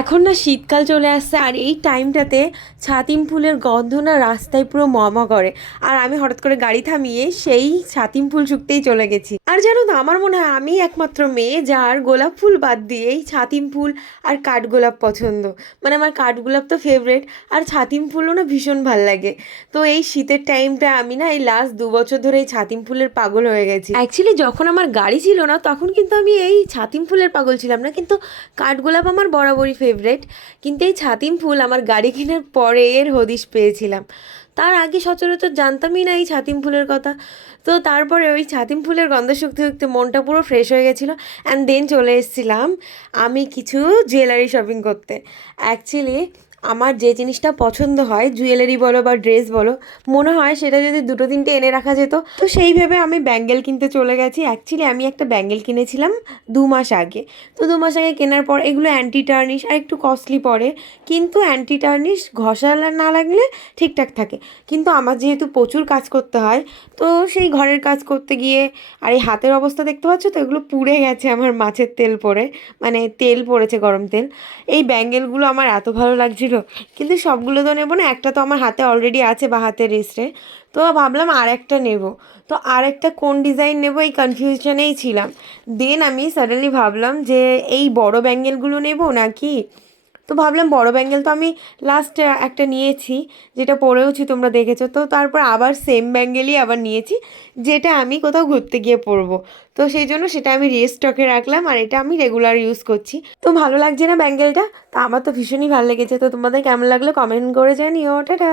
এখন না শীতকাল চলে আসছে, আর এই টাইমটাতে ছাতিম ফুলের গন্ধ না রাস্তায় পুরো মমা করে। আর আমি হঠাৎ করে গাড়ি থামিয়ে সেই ছাতিম ফুল শুকতেই চলে গেছি। আর জানো তো, আমার মনে হয় আমি একমাত্র মেয়ে যার গোলাপ ফুল বাদ দিয়ে এই ছাতিম ফুল আর কাঠগোলাপ পছন্দ। মানে আমার কাঠগোলাপ তো ফেভারেট, আর ছাতিম ফুলও না ভীষণ ভাল লাগে। তো এই শীতের টাইমটা আমি না এই লাস্ট 2 বছর ধরে এই ছাতিম ফুলের পাগল হয়ে গেছি। অ্যাকচুয়ালি যখন আমার গাড়ি ছিল না তখন কিন্তু আমি এই ছাতিম ফুলের পাগল ছিলাম না, কিন্তু কাঠগোলাপ আমার বরাবরই ফেভারেট। কিন্তু এই ছাতিম ফুল আমার গাড়ি কেনার পরে এর হদিশ পেয়েছিলাম। তার আগে সচরাচর জানতামই না এই ছাতিম ফুলের কথা। তো তারপরে ওই ছাতিম ফুলের গন্ধ শুকতে শুকতে মনটা পুরো ফ্রেশ হয়ে গেছিলো, অ্যান্ড দেন চলে এসেছিলাম আমি কিছু জুয়েলারি শপিং করতে। অ্যাকচুয়ালি আমার যে জিনিসটা পছন্দ হয়, জুয়েলারি বলো বা ড্রেস বলো, মনে হয় সেটা যদি 2-3টে এনে রাখা যেত। তো সেই ভেবে আমি ব্যাঙ্গেল কিনতে চলে গেছি। অ্যাকচুয়ালি আমি একটা ব্যাঙ্গেল কিনেছিলাম 2 মাস আগে। তো 2 মাস আগে কেনার পর এগুলো অ্যান্টি টার্নিশ আর একটু কস্টলি পড়ে, কিন্তু অ্যান্টি টার্নিশ ঘষা না লাগলে ঠিকঠাক থাকে। কিন্তু আমার যেহেতু প্রচুর কাজ করতে হয়, তো সেই ঘরের কাজ করতে গিয়ে আর এই হাতের অবস্থা দেখতে পাচ্ছ তো, এগুলো পুড়ে গেছে আমার মাছের তেল পড়ে, মানে তেল পড়েছে, গরম তেল। এই ব্যাঙ্গেলগুলো আমার এত ভালো লাগছিল, কিন্তু সবগুলো তো নেবো না, একটা তো আমার হাতে অলরেডি আছে বা হাতের রিস্টে। তো ভাবলাম আর একটা নেব। তো আর একটা কোন ডিজাইন নেব এই কনফিউশনেই ছিলাম। দেন আমি সাডেনলি ভাবলাম যে এই বড় ব্যাঙ্গেলগুলো নেব নাকি। তো ভাবলাম বড় ব্যাঙ্গেল তো আমি লাস্ট একটা নিয়েছি, যেটা পরেওছি, তোমরা দেখেছো তো। তারপর আবার সেম ব্যাঙ্গেলই আবার নিয়েছি, যেটা আমি কোথাও ঘুরতে গিয়ে পরবো। তো সেই জন্য সেটা আমি রিস্টকে রাখলাম, আর এটা আমি রেগুলার ইউজ করছি। তো ভালো লাগছে না ব্যাঙ্গেলটা? তা আমার তো ভীষণই ভালো লেগেছে। তো তোমাদের কেমন লাগলো কমেন্ট করে জানিও। টাটা।